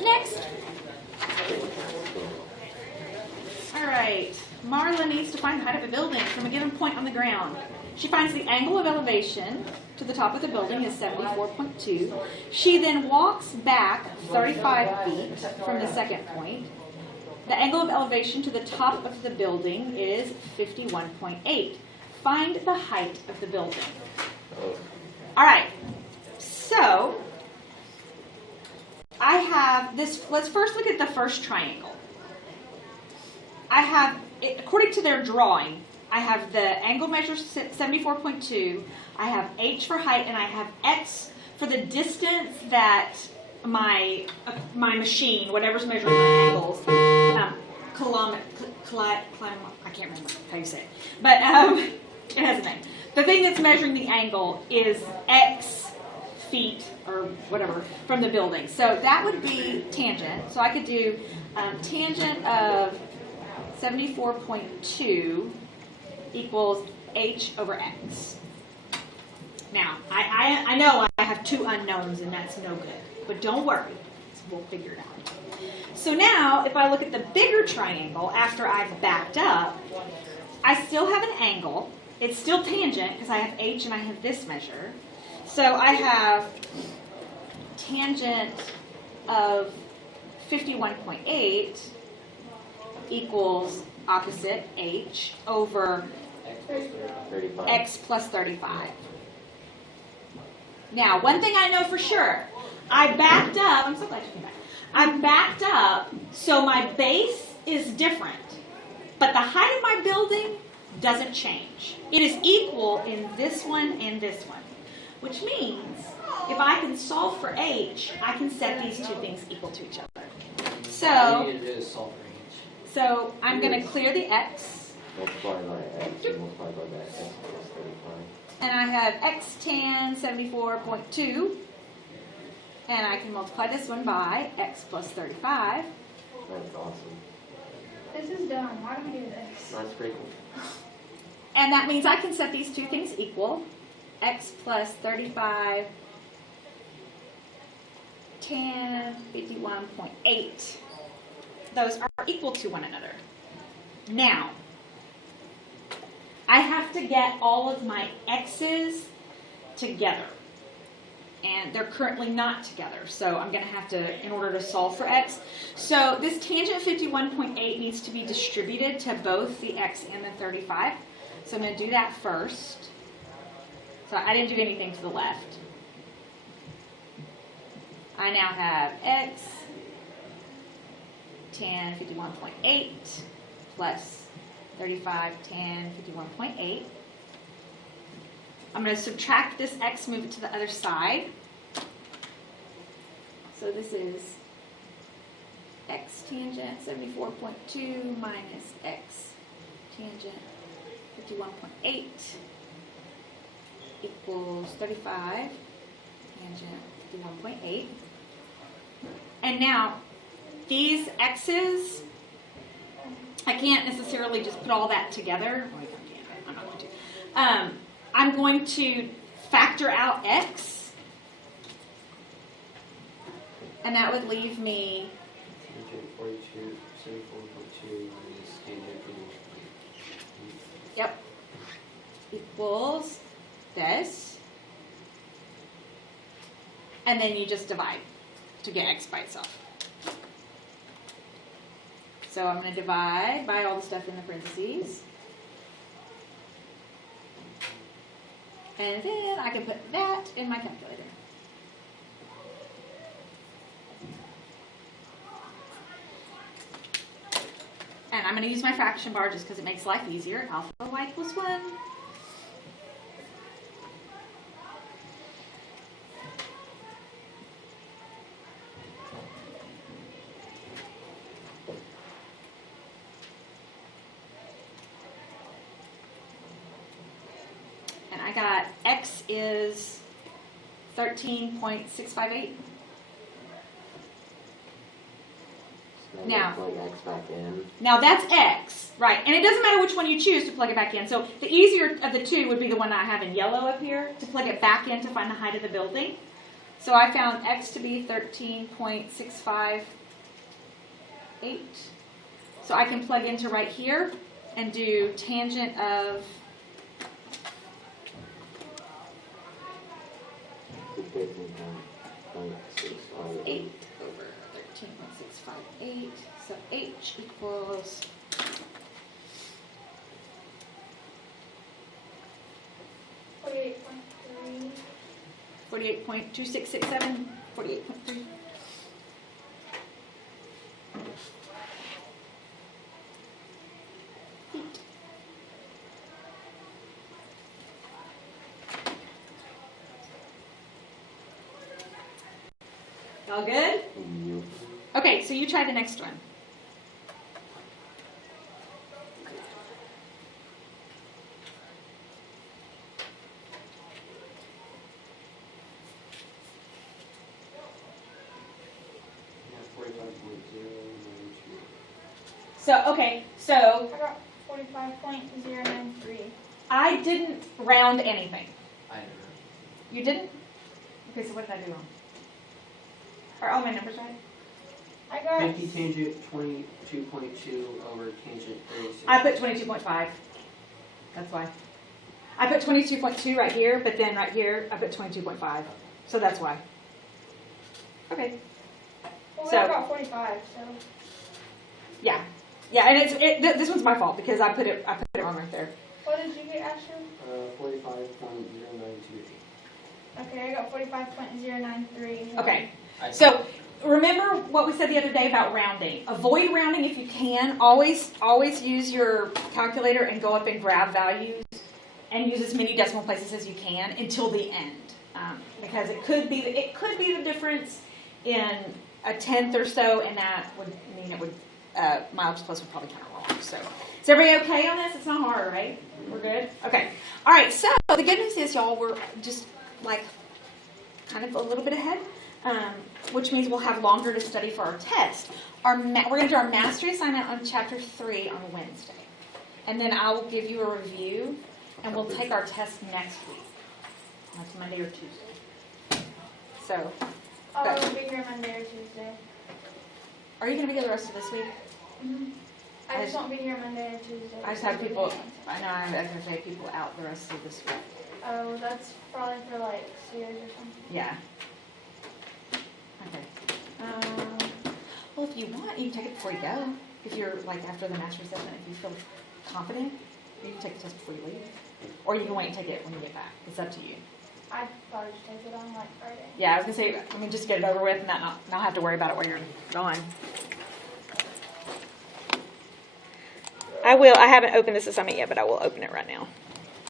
Next. All right. Marla needs to find the height of a building from a given point on the ground. She finds the angle of elevation to the top of the building is 74.2. She then walks back 35 feet from the second point. The angle of elevation to the top of the building is 51.8. Find the height of the building. All right. So I have this. Let's first look at the first triangle. I have, according to their drawing, I have the angle measure 74.2, I have h for height, and I have x for the distance that my machine, whatever's measuring my angles, I can't remember how you say it, but it has a name. The thing that's measuring the angle is x feet or whatever from the building. So that would be tangent. So I could do tangent of 74.2 equals h over x. Now, I know I have two unknowns and that's no good, but don't worry, we'll figure it out. So now, if I look at the bigger triangle after I've backed up, I still have an angle. It's still tangent because I have h and I have this measure. So I have tangent of 51.8 equals opposite h over x plus 35. Now, one thing I know for sure, I backed up, I'm so glad you came back. I backed up, so my base is different, but the height of my building doesn't change. It is equal in this one and this one, which means if I can solve for h, I can set these two things equal to each other. So I'm going to clear the x. Multiply by x and multiply by that x plus 35. And I have x tan 74.2. And I can multiply this one by x plus 35. That's awesome. This is dumb. Why do we do this? That's pretty cool. And that means I can set these two things equal. X plus 35 tan 51.8. Those are equal to one another. Now, I have to get all of my x's together. And they're currently not together. So I'm going to have to, in order to solve for x. So this tangent 51.8 needs to be distributed to both the x and the 35. So I'm going to do that first. So I didn't do anything to the left. I now have x tan 51.8 plus 35 tan 51.8. I'm going to subtract this x, move it to the other side. So this is x tangent 74.2 minus x tangent 51.8 equals 35 tangent 51.8. And now, these x's, I can't necessarily just put all that together. I'm not going to. I'm going to factor out x, and that would leave me Tangent 42, 74.2 minus tangent 51.8. Yep. Equals this. And then you just divide to get x by itself. So I'm going to divide by all the stuff in the parentheses. And then I can put that in my calculator. And I'm going to use my fraction bar just because it makes life easier. Alpha y equals 1. And I got x is 13.658. Now, plug x back in. Now that's x, right? And it doesn't matter which one you choose to plug it back in. So the easier of the two would be the one that I have in yellow up here to plug it back in to find the height of the building. So I found x to be 13.658. So I can plug into right here and do tangent of 8 over 13.658. So h equals 48.2667, 48.3. All good? Okay, so you try the next one. So I got 45.093. I didn't round anything. I never. You didn't? Okay, so what did I do wrong? Are all my numbers right? I got 50 tangent 22.2 over tangent 36. I put 22.5. That's why. I put 22.2 right here, but then right here I put 22.5. So that's why. Okay. well, so- I got 45. So Yeah. Yeah, and this one's my fault because I put it wrong right there. what did you get, Asher? 45.0928. Okay, I got 45.093. Okay. So remember what we said the other day about rounding. Avoid rounding if you can. Always use your calculator and go up and grab values and use as many decimal places as you can until the end, because it could be the difference in a tenth or so, and that would mean it would mileage plus would probably count wrong. So is everybody okay on this? It's not hard, right? We're good. Okay. All right. So the good news is, y'all, we're just like kind of a little bit ahead. Which means we'll have longer to study for our test. We're going to do our mastery assignment on chapter 3 on Wednesday. And then I will give you a review, and we'll take our test next week. That's Monday or Tuesday. So, I'll be here Monday or Tuesday. are you going to be here the rest of this week? Mm-hmm. I just won't be here Monday or Tuesday. I just have people, I know I'm going to take people out the rest of this week. Oh, that's probably for like Sears or something. Yeah. Okay. Well, if you want, you can take it before you go. If you're like after the mastery session, if you feel confident, you can take the test before you leave. Or you can wait and take it when you get back. It's up to you. I'd probably just take it on like Friday. Yeah, I was going to say, just get it over with and not have to worry about it while you're gone. I haven't opened this assignment yet, but I will open it right now.